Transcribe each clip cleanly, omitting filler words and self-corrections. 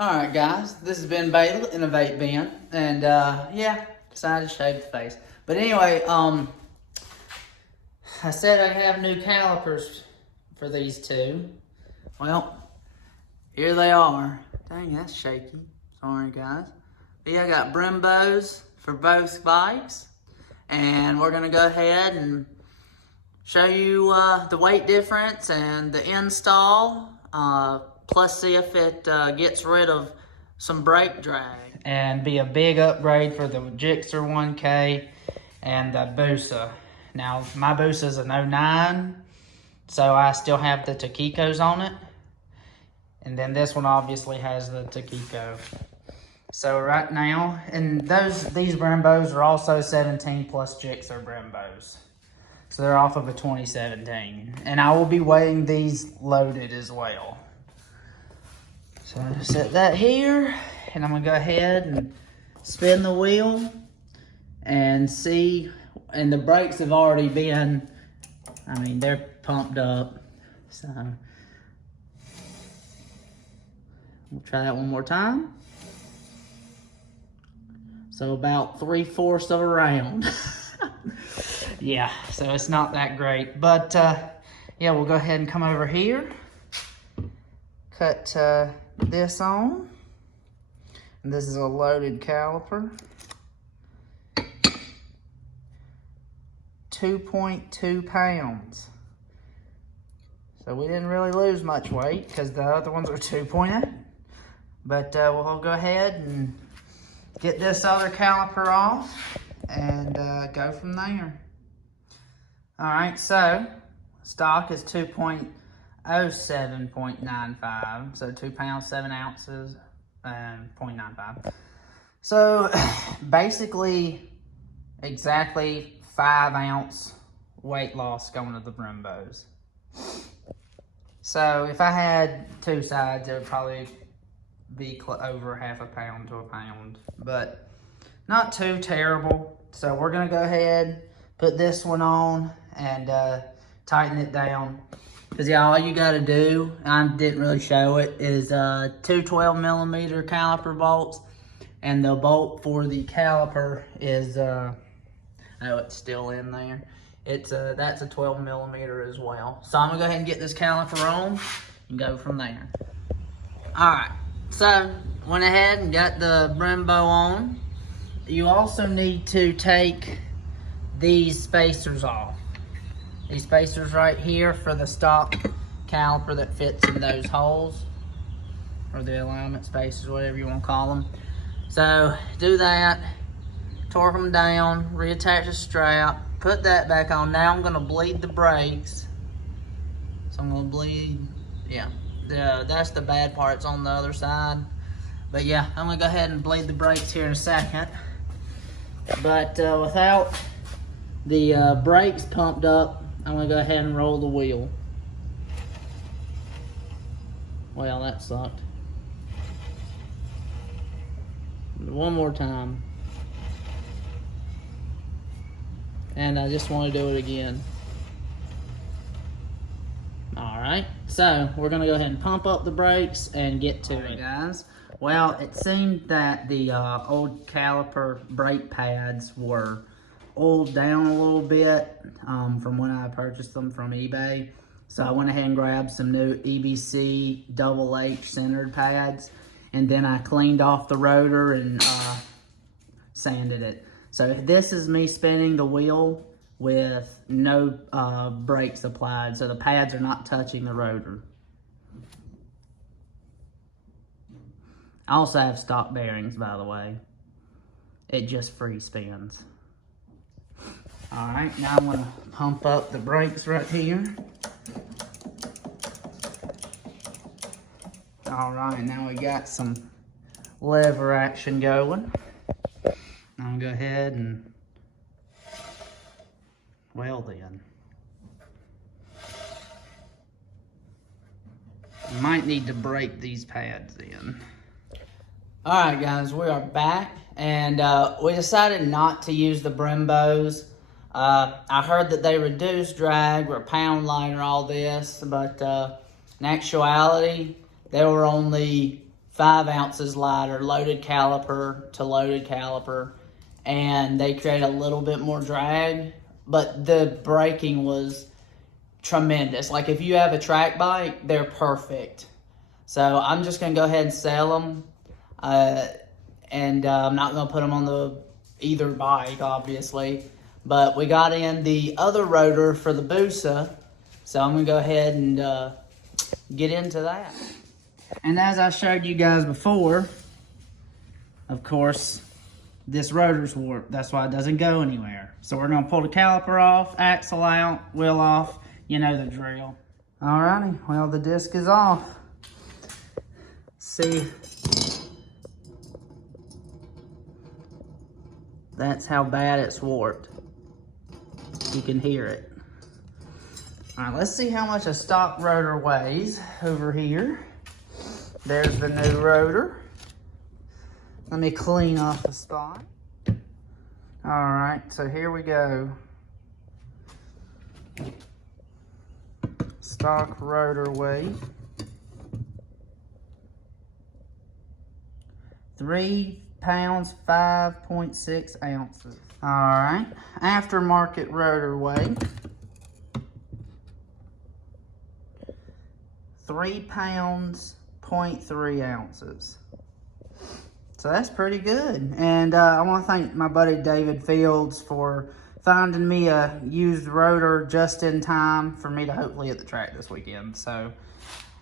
Alright guys, this has been Bailey in a vape bin, and yeah, decided to shave the face. But anyway, I said I have new calipers for these two. Well, here they are. Dang, that's shaky. Sorry guys. But yeah, I got Brembos for both bikes, and we're gonna go ahead and show you the weight difference and the install. Plus see if it gets rid of some brake drag. And be a big upgrade for the Gixxer 1K and the Busa. Now, my Busa is an 09, so I still have the Takikos on it. And then this one obviously has the Takiko. So right now, and these Brembos are also 17 plus Gixxer Brembos. So they're off of a 2017. And I will be weighing these loaded as well. So I'm gonna set that here, and I'm gonna go ahead and spin the wheel and see, and the brakes have already been, I mean, they're pumped up. So we'll try that one more time. So about 3/4 of a round. Yeah, so it's not that great, but yeah, we'll go ahead and come over here, cut this on, and this is a loaded caliper. 2.2 pounds. So we didn't really lose much weight because the other ones are 2.8. But we'll go ahead and get this other caliper off and go from there. All right, so stock is 2.07.95, so 2 pounds, 7 ounces, and 0.95. So basically, exactly 5 ounce weight loss going to the Brembos. So if I had two sides, it would probably be over half a pound to a pound, but not too terrible. So we're gonna go ahead, put this one on, and tighten it down. Because yeah, all you gotta do, I didn't really show it, is two 12mm caliper bolts, and the bolt for the caliper is, I know it's still in there. It's that's a 12mm as well. So I'm gonna go ahead and get this caliper on and go from there. All right, so went ahead and got the Brembo on. You also need to take these spacers off. These spacers right here for the stock caliper that fits in those holes, or the alignment spacers, whatever you want to call them. So do that, torque them down, reattach the strap, put that back on. Now I'm gonna bleed the brakes. So I'm gonna bleed, yeah, that's the bad parts on the other side. But yeah, I'm gonna go ahead and bleed the brakes here in a second. But without the brakes pumped up, I'm gonna go ahead and roll the wheel. Well, that sucked. One more time. And I just want to do it again. Alright, so we're gonna go ahead and pump up the brakes and get to it, guys. Well, it seemed that the old caliper brake pads were oiled down a little bit from when I purchased them from eBay. So I went ahead and grabbed some new EBC double H centered pads, and then I cleaned off the rotor and sanded it. So this is me spinning the wheel with no brakes applied, so the pads are not touching the rotor. I also have stock bearings, by the way. It just free spins. All right, now I'm gonna pump up the brakes right here. All right, now we got some lever action going. I'm gonna go ahead and, well then. You might need to break these pads in. All right, guys, we are back, and we decided not to use the Brembos. I heard that they reduce drag, were a pound lighter, all this, but in actuality, they were only 5 ounces lighter, loaded caliper to loaded caliper, and they create a little bit more drag, but the braking was tremendous. Like if you have a track bike, they're perfect. So I'm just gonna go ahead and sell them, and I'm not gonna put them on either bike, obviously. But we got in the other rotor for the Busa, so I'm gonna go ahead and get into that. And as I showed you guys before, of course, this rotor's warped. That's why it doesn't go anywhere. So we're gonna pull the caliper off, axle out, wheel off. You know the drill. Alrighty, well, the disc is off. See, that's how bad it's warped. You can hear it. All right, let's see how much a stock rotor weighs over here. There's the new rotor. Let me clean off the spot. All right, so here we go. Stock rotor weight. 3 pounds, 5.6 ounces. All right, aftermarket rotor weight. 3 pounds, 0.3 ounces. So that's pretty good. And I want to thank my buddy David Fields for finding me a used rotor just in time for me to hopefully hit the track this weekend. So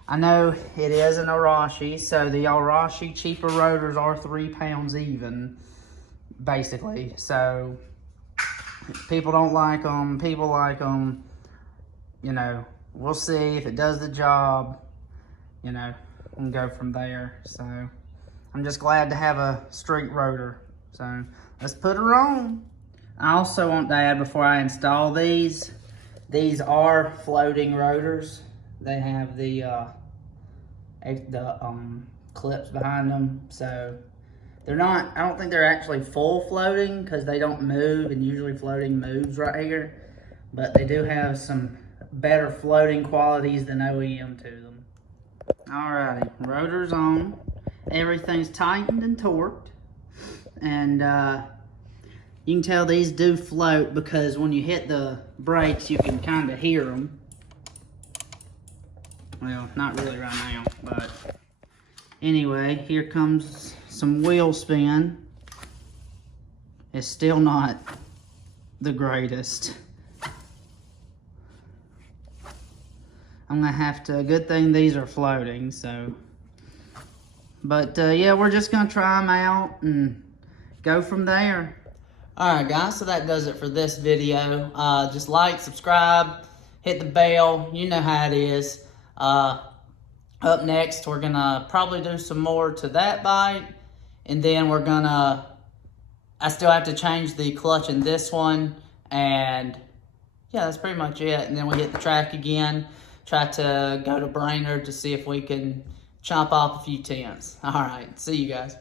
I know it is an Arashi, so the Arashi cheaper rotors are 3 pounds even, basically. So people don't like them, people like them. You know, we'll see if it does the job. You know, and go from there. So I'm just glad to have a street rotor. So let's put her on. I also want to add before I install these are floating rotors. They have the clips behind them, so they're not, I don't think they're actually full floating because they don't move, and usually floating moves right here, but they do have some better floating qualities than OEM to them. Alrighty, rotor's on. Everything's tightened and torqued, and you can tell these do float because when you hit the brakes, you can kind of hear them. Well, not really right now, but anyway, here comes some wheel spin. It's still not the greatest. I'm gonna have to, good thing these are floating, so. But yeah, we're just gonna try them out and go from there. Alright guys, so that does it for this video. Just like, subscribe, hit the bell, you know how it is. Up next, we're gonna probably do some more to that bike, and then we're gonna, I still have to change the clutch in this one, and yeah, that's pretty much it. And then we hit the track again, try to go to Brainerd to see if we can chomp off a few tenths. Alright, see you guys.